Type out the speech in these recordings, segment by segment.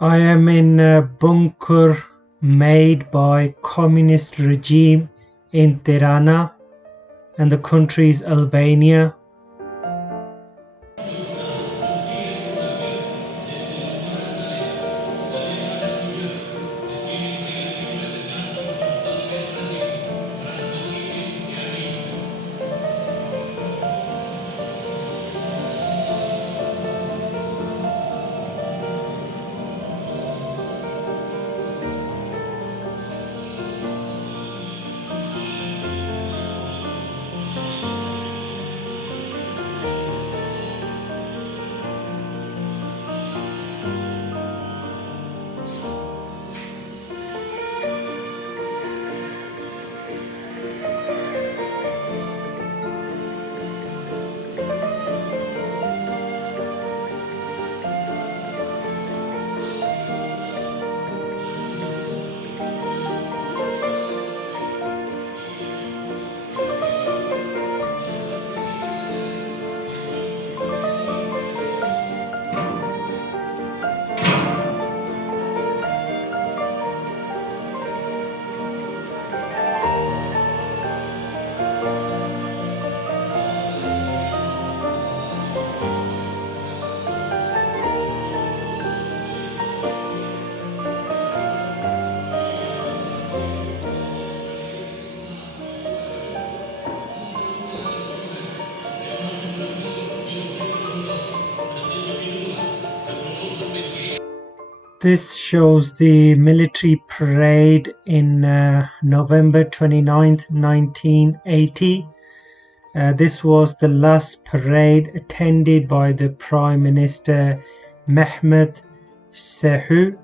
I am in a bunker made by communist regime in Tirana, and the country is Albania. This shows the military parade in November 29th, 1980. This was the last parade attended by the Prime Minister Mehmet Shehu,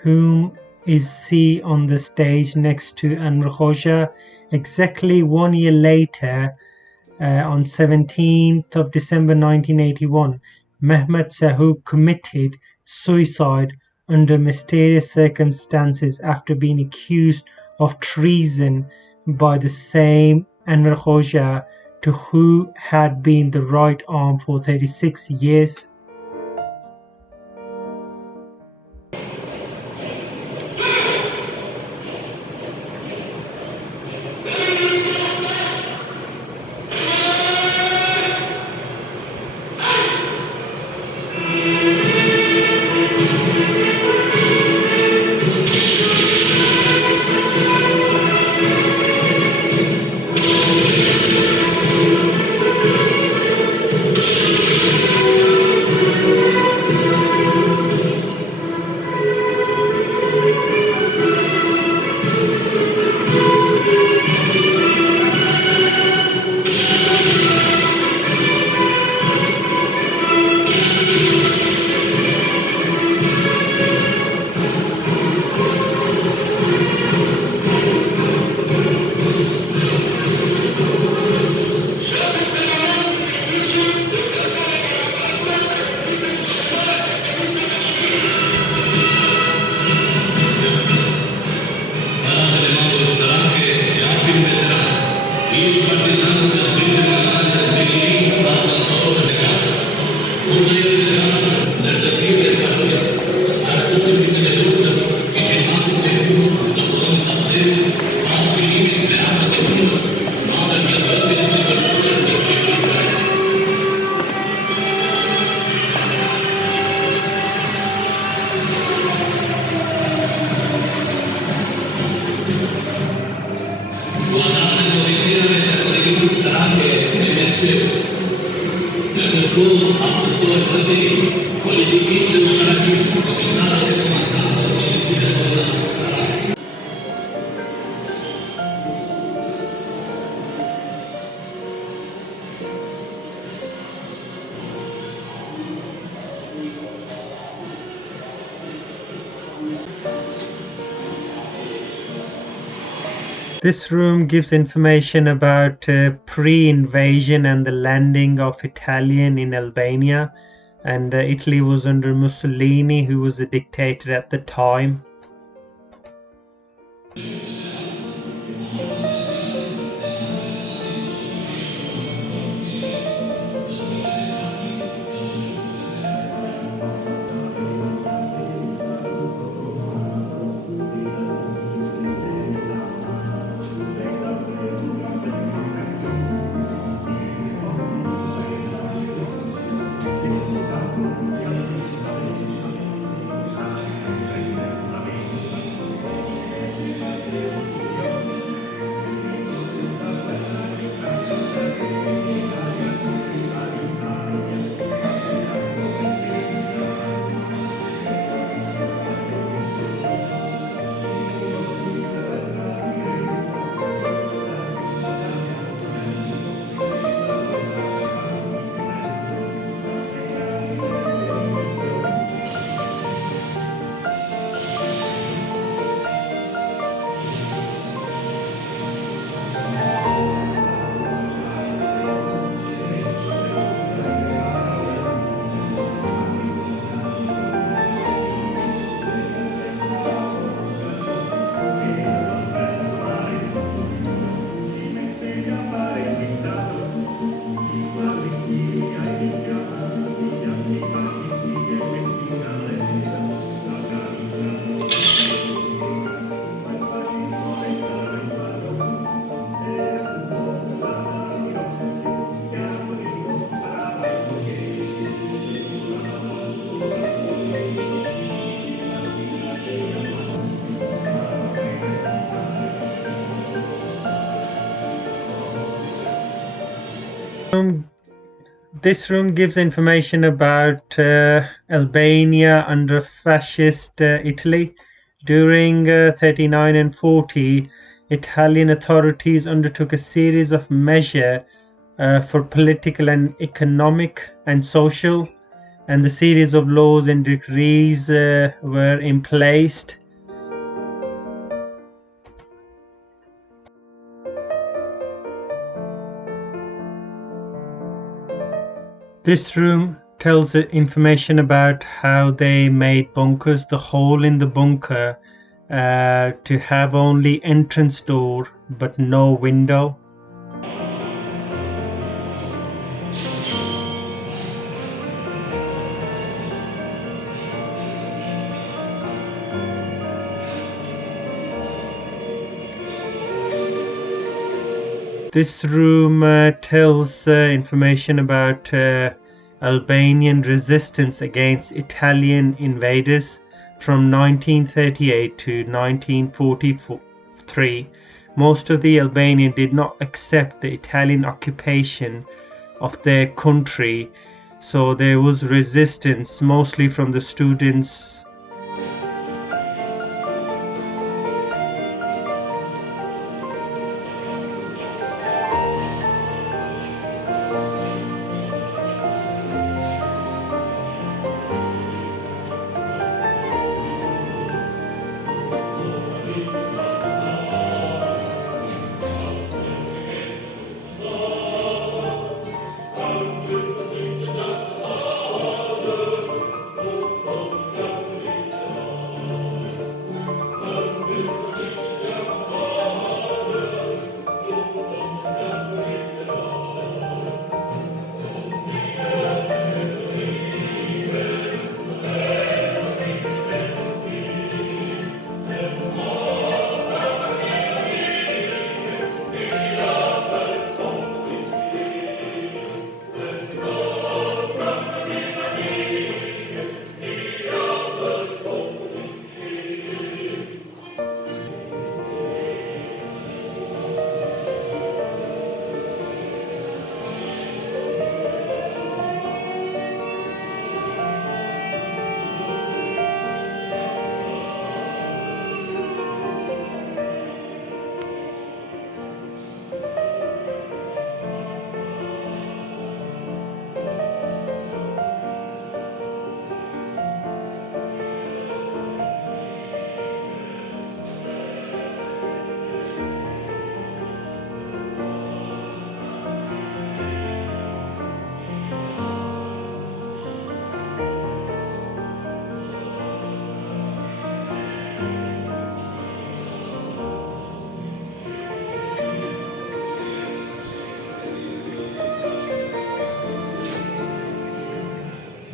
whom is seen on the stage next to Enver Hoxha. Exactly 1 year later, on 17th of December 1981, Mehmet Shehu committed suicide under mysterious circumstances after being accused of treason by the same Enver Hoxha, to who had been the right arm for 36 years. This room gives information about pre-invasion and the landing of Italian in Albania, and Italy was under Mussolini, who was a dictator at the time. This room gives information about Albania under fascist Italy. During 39 and 40, Italian authorities undertook a series of measures for political and economic and social, and the series of laws and decrees were in place. This room tells information about how they made bunkers, the hole in the bunker to have only entrance door but no window. This room tells information about Albanian resistance against Italian invaders from 1938 to 1943. Most of the Albanians did not accept the Italian occupation of their country, so there was resistance mostly from the students.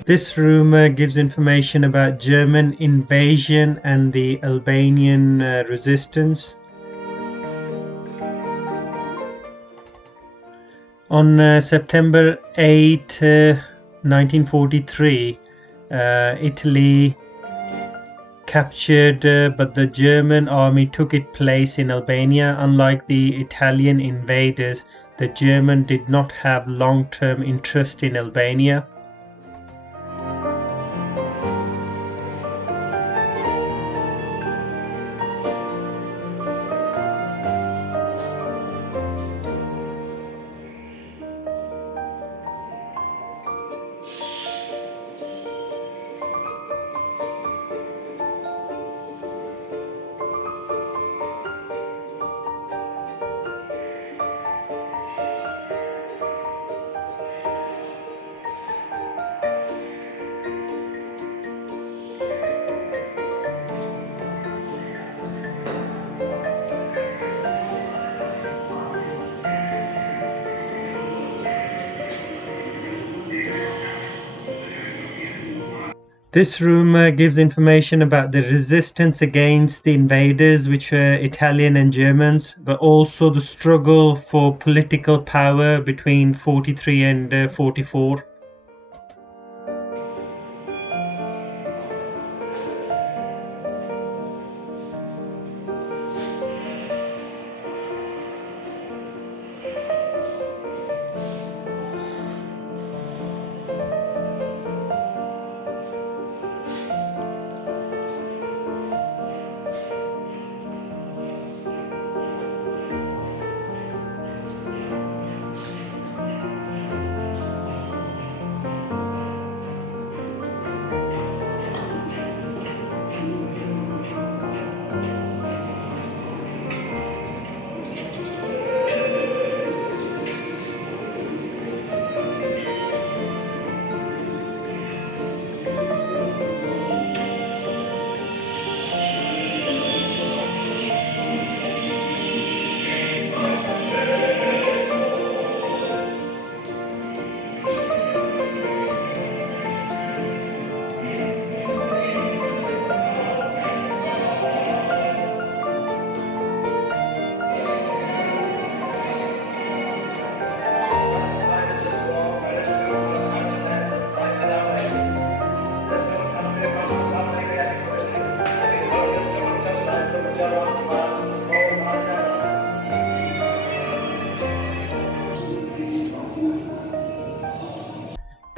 This room gives information about German invasion and the Albanian resistance. On September 8, 1943, Italy captured, but the German army took its place in Albania. Unlike the Italian invaders, the German did not have long-term interest in Albania. This room gives information about the resistance against the invaders, which were Italian and Germans, but also the struggle for political power between 43 and 44.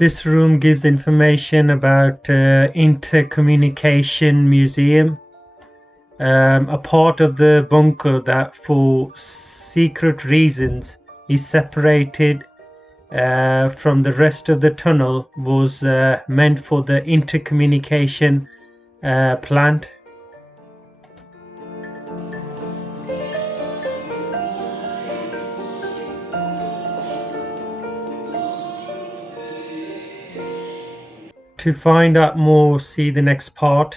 This room gives information about Intercommunication Museum, a part of the bunker that for secret reasons is separated from the rest of the tunnel, was meant for the intercommunication plant. To find out more, see the next part.